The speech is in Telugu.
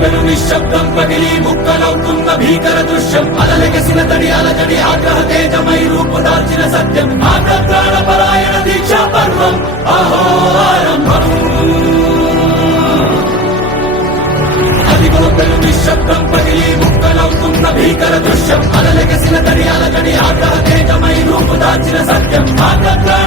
పెను నిశ్శబ్దం పగిలి ముక్కలవుతున్న భీకర దృశ్యం అలలెగసిన తడి అలజడి ఆగ్రహ తేజమై రూపుదాల్చిన సత్యం ఆగ్రహ పరాయణ దీక్షా పర్వం అహో ఆరంభం అదిగో పెను నిశ్శబ్దం పగిలి ముక్కలవుతున్న భీకర దృశ్యం అలలెగసిన తడి అలజడి ఆగ్రహ తేజమై రూపుదాల్చిన సత్యం ఆగ్రహ